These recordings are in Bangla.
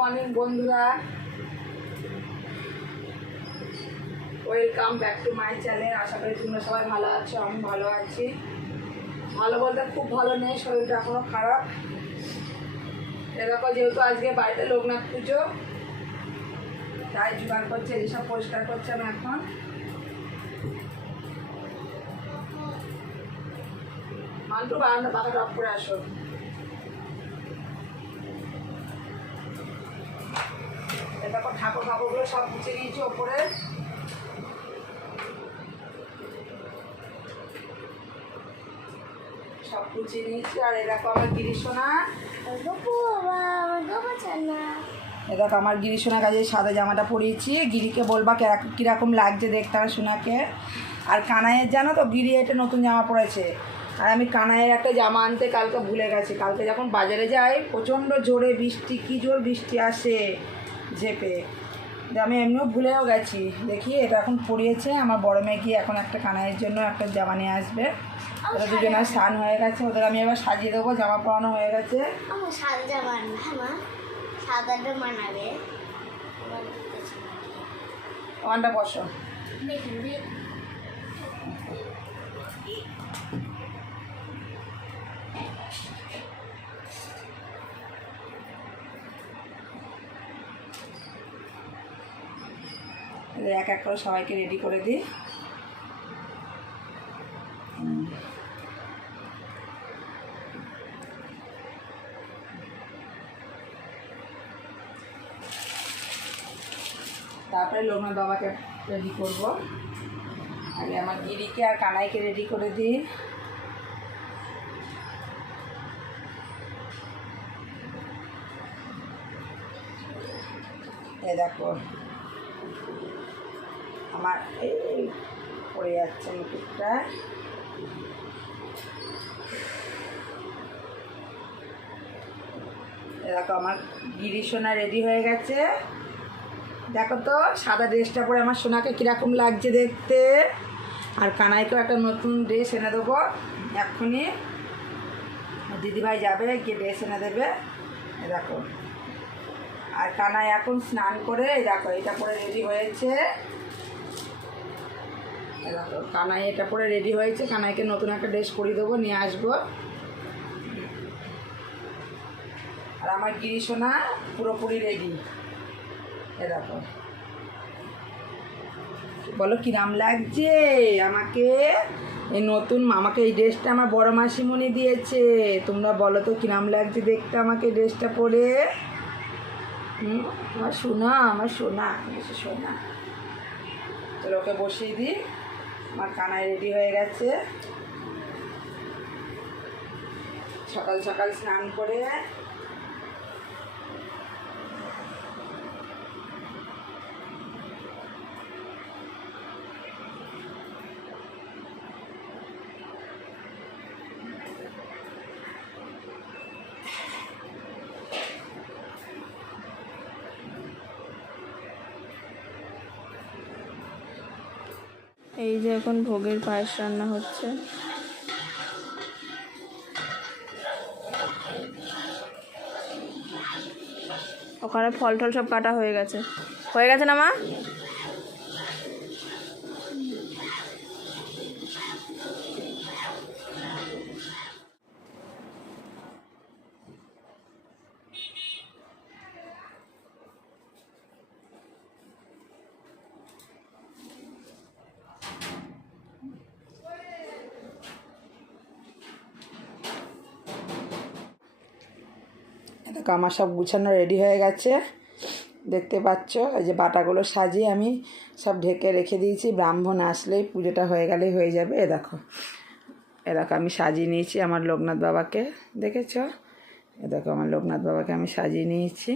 মর্নিং বন্ধুরা। Welcome back to my channel আশা করি তোমরা সবাই ভালো আছো, আমি ভালো আছি। ভালো বলতে খুব ভালো নেই, শরীরটা এখনও খারাপ। এরকম যেহেতু আজকে বাড়িতে লোকনাথ পুজো, তাই জোগাড় করছে এইসব পরিষ্কার করছে আমি এখন। মান্টু বারান্দা পাখাটা অফ করে আসো। ঠাকুর ঠাকুরগুলো সব মুছে দিয়েছি ওপরে। সব কুচিয়ে নিয়েছি। আর এরকম আমার গিরিশোনা। এরকম আমার গিরিশোনা কাজে সাদা জামাটা পরিয়েছি। গিরিকে বলবা কেরা- কীরকম লাগছে দেখতে হবে সোনাকে। আর কানাইয়ের জানো তো, গিরি এটা নতুন জামা পড়েছে আর আমি কানাইয়ের একটা জামা আনতে কালকে ভুলে গেছি। কালকে যখন বাজারে যাই, প্রচণ্ড জোরে বৃষ্টি, কী জোর বৃষ্টি আসে। ঝেপে। আমি এমনিও ভুলেও গেছি। দেখি এটা এখন পড়িয়েছে। আমার বড় মেয়ে গিয়ে এখন একটা কানাইয়ের জন্য একটা জামা নিয়ে আসবে। ওরা দুজনের স্নান হয়ে গেছে। ওদের আমি এবার সাজিয়ে দেবো জামা পরানো হয়ে গেছে। হ্যাঁ ওয়ানটা বসো। এদের এক এক করে সবাইকে রেডি করে দিই। তারপরে লোকনাথ বাবাকে রেডি করব। আগে আমার গিরিকে আর কানাইকে রেডি করে দিই। এই দেখো আমার এই পড়ে যাচ্ছে মুকুটটা দেখো আমার গিরি সোনা রেডি হয়ে গেছে। দেখো তো, সাদা ড্রেসটা পরে আমার সোনাকে কীরকম লাগছে দেখতে। আর কানাইকেও একটা নতুন ড্রেস এনে দেবো, এক্ষুনি। দিদিভাই যাবে, গিয়ে ড্রেস এনে দেবে। দেখো। আর কানাই এখন স্নান করে দেখো, এটা পরে রেডি হয়েছে। কানাই এটা পরে রেডি হয়েছে। কানাইকে নতুন একটা ড্রেস পরিয়ে দেবো, নিয়ে আসব। আর আমার গিরিশোনা পুরোপুরি রেডি এ দেখো। বলো, কিরাম লাগছে? আমাকে এই নতুন, আমাকে এই ড্রেসটা আমার বড় মাসিমণি দিয়েছে। তোমরা বলো তো, কিরাম লাগছে দেখতে আমাকে ড্রেসটা পরে? হুম? আমার সোনা আমার সোনা সোনা। চলো, ওকে বসিয়ে দিই। আমার কানায় রেডি হয়ে গেছে। সকাল সকাল স্নান করে এই যে এখন ভোগের পায়েস রান্না হচ্ছে। ওখানে ফল টল সব কাটা হয়ে গেছে। হয়ে গেছে না, মা? দেখো আমার সব গুছানো রেডি হয়ে গেছে। দেখতে পাচ্ছ, এই যে বাটাগুলো সাজিয়ে আমি সব ঢেকে রেখে দিয়েছি। ব্রাহ্মণ আসলেই পুজোটা হয়ে গেলেই হয়ে যাবে। এ দেখো এ দেখো, আমি সাজিয়ে নিয়েছি আমার লোকনাথ বাবাকে। দেখেছ? এ দেখো, আমার লোকনাথ বাবাকে আমি সাজিয়ে নিয়েছি।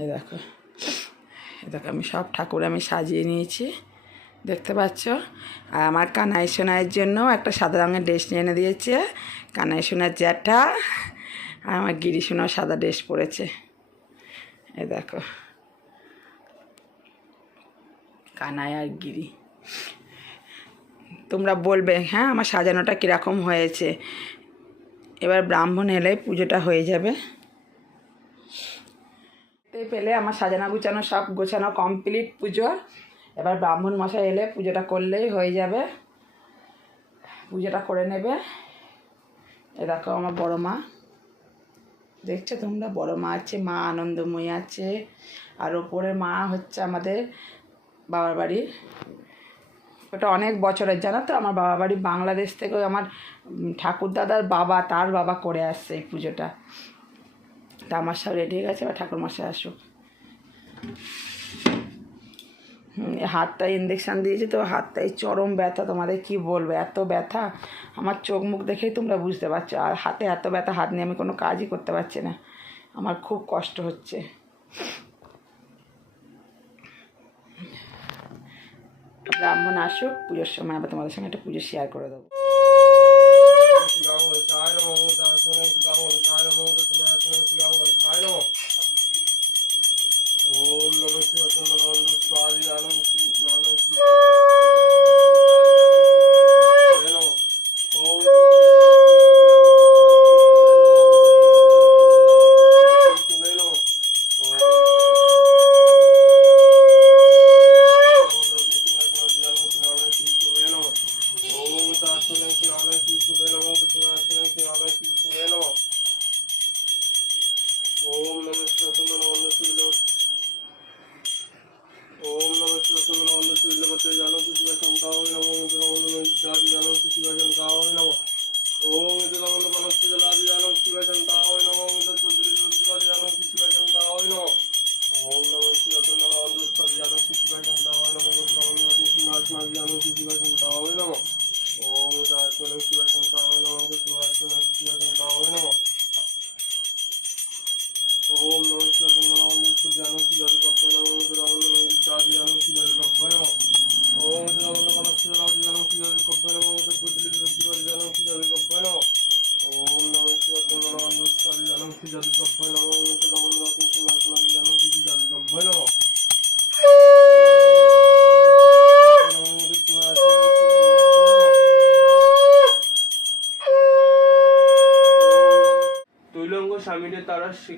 এ দেখো এ দেখো, আমি সব ঠাকুর আমি সাজিয়ে নিয়েছি। দেখতে পাচ্ছ? আর আমার কানাই সোনাইয়ের জন্য একটা সাদা রঙের ড্রেস নিয়ে এনে দিয়েছে। কানাই সোনার জ্যাঠা আর আমার গিরি সোনাও সাদা ড্রেস পরেছে। এ দেখো। কানাই আর গিরি। তোমরা বলবে হ্যাঁ আমার সাজানোটা কীরকম হয়েছে? এবার ব্রাহ্মণ এলে পুজোটা হয়ে যাবে। পেলে আমার সাজানো গুছানো সব গোছানো কমপ্লিট পুজো। এবার ব্রাহ্মণ মশাই এলে পুজোটা করলেই হয়ে যাবে। পুজোটা করে নেবে। এ দেখো আমার বড় মা। দেখছ তোমরা? বড় মা আছে মা আনন্দময়ী আছে। আর ওপরে মা হচ্ছে আমাদের বাবার বাড়ি। ওটা অনেক বছরের জানো তো? আমার বাবা বাড়ি বাংলাদেশ থেকে আমার উম, ঠাকুরদাদার বাবা তার বাবা করে আসছে এই পুজোটা। তা আমার সব রেডি হয়ে গেছে এবার ঠাকুর মশাই আসুক। হাতটায় ইঞ্জেকশান দিয়েছে তো হাতটায় চরম ব্যথা তোমাদের কি বলব এত ব্যথা আমার চোখ মুখ দেখেই তোমরা বুঝতে পারছ আর হাতে এত ব্যথা হাত নিয়ে আমি কোনো কাজই করতে পারছি না আমার খুব কষ্ট হচ্ছে ব্রাহ্মণ আসুক পুজোর সময় আবার তোমাদের সঙ্গে একটা পুজো শেয়ার করে দেবো নমঃ অন্য ওম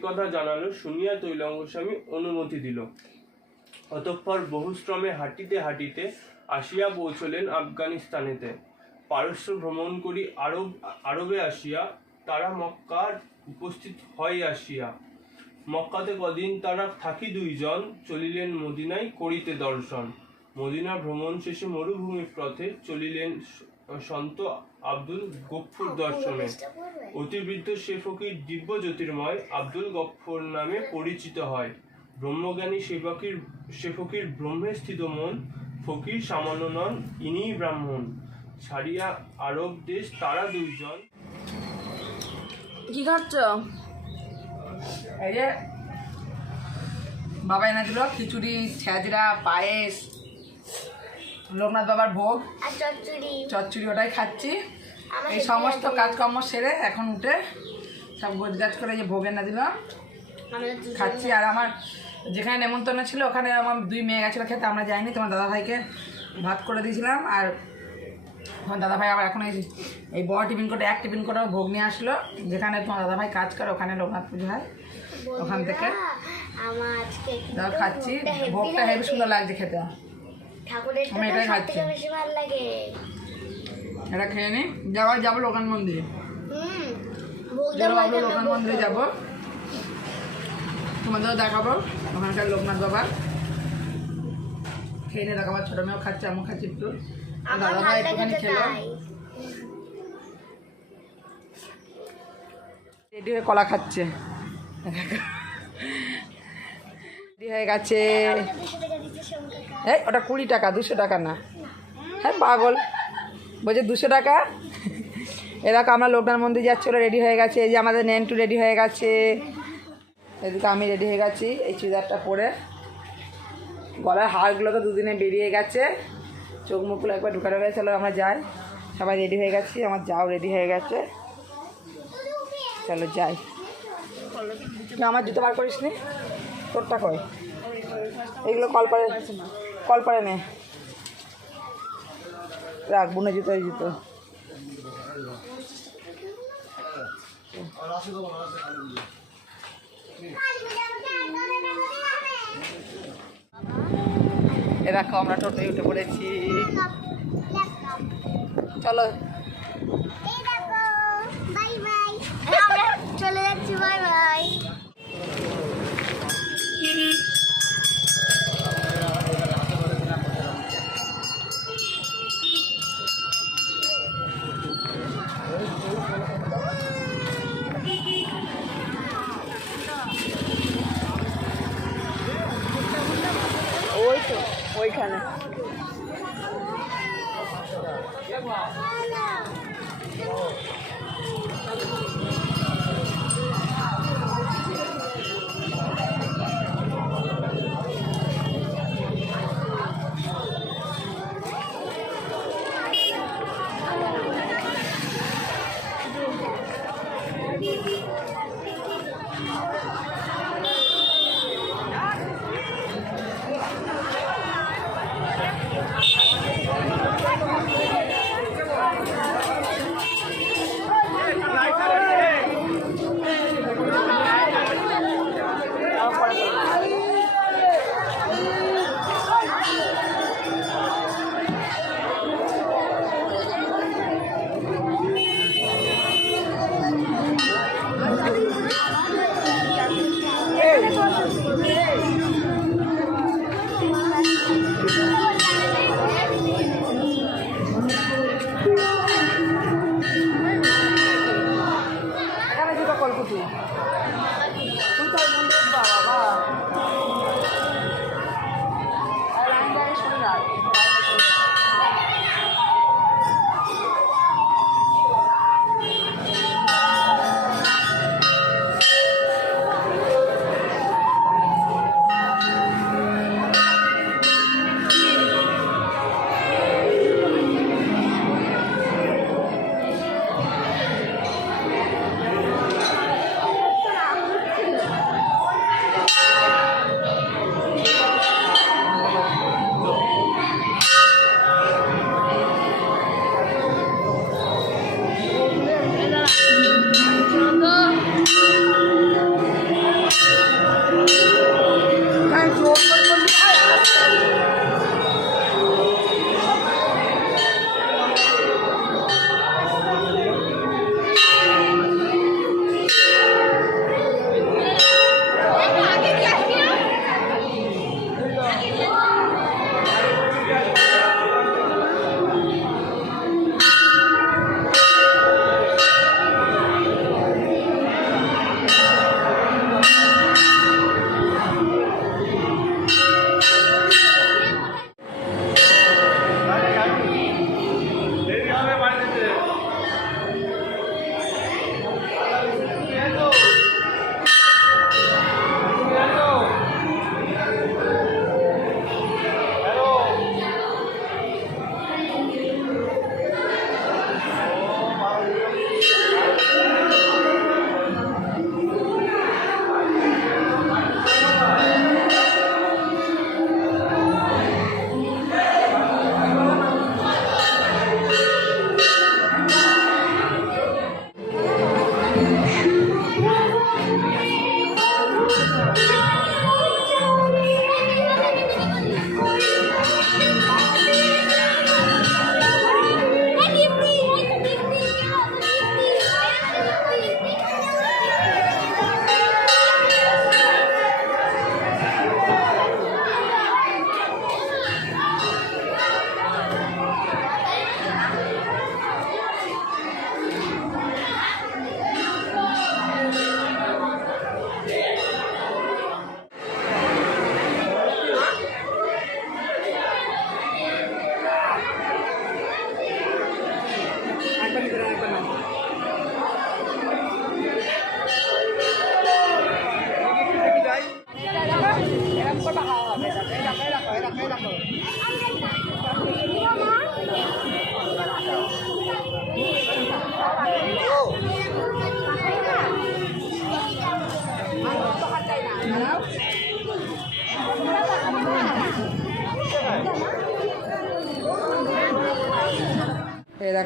কথা জানালো, শুনিয়া তৈলঙ্গ স্বামী অনুমতি দিল। অতঃপর বহুশ্রমে হাঁটিতে হাঁটিতে আসিয়া পৌঁছলেন আফগানিস্তানেতে। পারস্য ভ্রমণ করি আরব, আরবে আসিয়া তারা মক্কার উপস্থিত হয় আসিয়া। মক্কাতে কদিন তারা থাকি দুইজন, চলিলেন মদিনায় করিতে দর্শন। মদিনা ভ্রমণ শেষে মরুভূমির পথে চলিলেন সন্ত আব্দুল গফুর দর্শনে। অতিবৃদ্ধ সে ফকির দিব্য জ্যোতির্ময় আব্দুল গফর নামে পরিচিত হয়। ব্রহ্মজ্ঞানী সে ফকির সে ফকির ব্রহ্মে স্থিত মন ফকির সামান্য নন ইনিই ব্রাহ্মণ। ছাড়িয়া আরব দেশ তারা দুইজন। কি খাচ্ছ? এই যে বাবা এনে দিল খিচুড়ি ছ্যাঁচড়া পায়েস লোকনাথ বাবার ভোগ। আর চচ্চড়ি। চচ্চড়ি ওটাই খাচ্ছি। এই সমস্ত কাজকর্ম সেরে এখন উঠে সব গোজ গোজগাজ করে যে ভোগ এনে দিলাম খাচ্ছি। আর আমার যেখানে নেমন্তন্ন ছিল ওখানে আমার দুই মেয়ে গেছিল খেতে আমরা যাইনি তোমার দাদাভাইকে ভাত করে দিয়েছিলাম। আর তোমার দাদাভাই আবার এখন এই এই বড় টিফিন করে এক টিফিন করে ভোগ নিয়ে আসলো। যেখানে তোমার দাদাভাই কাজ করে ওখানে লোকনাথ পুজো হয়। ওখান থেকে। খাচ্ছি। ভোগটা হেবি সুন্দর লাগছে খেতে। আমি এটাই খাচ্ছি। এটা খেয়ে নিই যাবার যাব লোকান মন্দিরে। লোকান মন্দিরে যাব। তোমাদেরও দেখাবো। ওখানকার লোকনাথ বাবা। খেয়ে নিয়ে দেখাবো। ছোটো মেয়েও খাচ্ছে আমিও খাচ্ছি একটু। দাদা ভাই একটুখানি খেলো। রেডি হয়ে কলা খাচ্ছে। রেডি হয়ে গেছে। এই ওটা কুড়ি টাকা দুশো টাকা না। হ্যাঁ পাগল। বলছে দুশো টাকা। এরকম আমরা লোকনাথ মন্দির যাচ্ছি, ওরা রেডি হয়ে গেছে। এই যে আমাদের নেন্টু রেডি হয়ে গেছে। এদিকে আমি রেডি হয়ে গেছি, এই চুড়িদারটা পরে। গলার হারগুলো তো দুদিনে বেরিয়ে গেছে। চোখ মুখগুলো একবার ঢুকানো গেছে, চলো আমরা যাই। সবাই রেডি হয়ে গেছি, আমার যাও রেডি হয়ে গেছে। চলো যাই। না আমার জুতো বার করিস নি তোরটা কই? এইগুলো কল পারে কল পারে নে। রাখ বুনে জুতো এই জুতো? এ দেখো আমরা টোটোয় উঠে পড়েছি। চলো। বাই বাই আমরা চলে যাচ্ছি বাই বাই।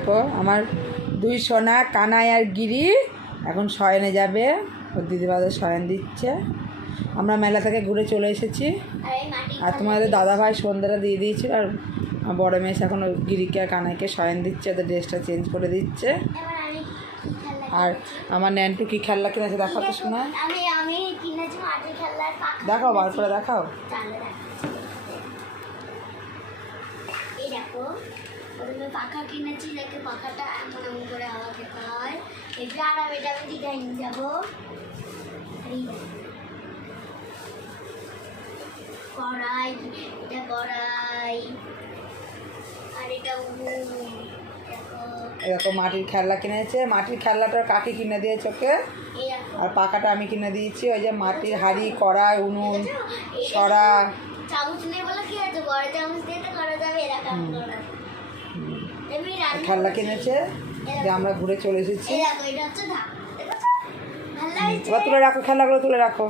দেখো, আমার দুই সোনা, কানাই আর গিরি। এখন শয়নে যাবে। ওর দিদিবাদের শয়ন দিচ্ছে। আমরা মেলা থেকে ঘুরে চলে এসেছি। আর তোমাদের দাদাভাই সন্ধ্যাটা দিয়ে দিয়েছিল, আর বড় মেয়ে এখন ওই গিরিকে আর কানাইকে শয়ন দিচ্ছে, ওদের ড্রেসটা চেঞ্জ করে দিচ্ছে। আর আমার ন্যান্টু কী খেলনা কিনেছে দেখাও তো শোনা। দেখাও, বার করে দেখাও। দেখো প্রথমে পাখা কিনেছি দেখে পাখাটা এমন এমন করে হাওয়া খেতে হয় এটা আর আমি এটা আমি দিঘায় নিয়ে যাব। কড়াই এটা কড়াই। আর এটা এরকম মাটির খেলনা কিনেছে মাটির খেলনাটা কাকি কিনে দিয়েছে ওকে? আর পাখাটা আমি কিনে দিয়েছি। ওই যে মাটির হাঁড়ি কড়াই উনুন সরা। চামচ নেই বলে কি আছে? বড় চামচ দিয়ে তো করা যাবে এরকম করা খেলনা কিনেছে যে আমরা ঘুরে চলে এসেছি। এবার তুলে রাখো খেলনাগুলো তুলে রাখো।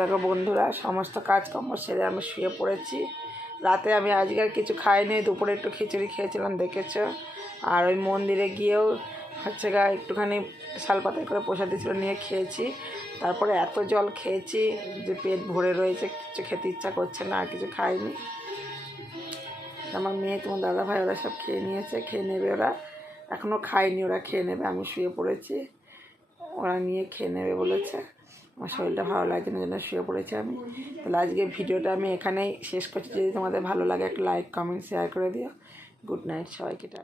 দেখো। বন্ধুরা সমস্ত কাজকর্ম সেরে আমি শুয়ে পড়েছি। রাতে আমি আজকে আর কিছু খাইনি দুপুরে একটু খিচুড়ি খেয়েছিলাম দেখেছ? আর ওই মন্দিরে গিয়েও হচ্ছে গা একটুখানি শালপাতায় করে প্রসাদ দিয়েছিল নিয়ে খেয়েছি। তারপরে এত জল খেয়েছি যে পেট ভরে রয়েছে কিছু খেতে ইচ্ছা করছে না আর কিছু খাইনি। আমার মেয়ে তোমার দাদা ভাই ওরা সব খেয়ে নিয়েছে, খেয়ে নেবে ওরা। এখনও খায়নি, ওরা খেয়ে নেবে, আমি শুয়ে পড়েছি। ওরা নিয়ে খেয়ে নেবে বলেছে। আমার শরীরটা ভালো লাগছে না, জন্য শুয়ে পড়েছি আমি। তাহলে আজকে ভিডিওটা আমি এখানেই শেষ করছি। যদি তোমাদের ভালো লাগে, একটা লাইক কমেন্ট শেয়ার করে দিও। গুড নাইট সবাইকে টা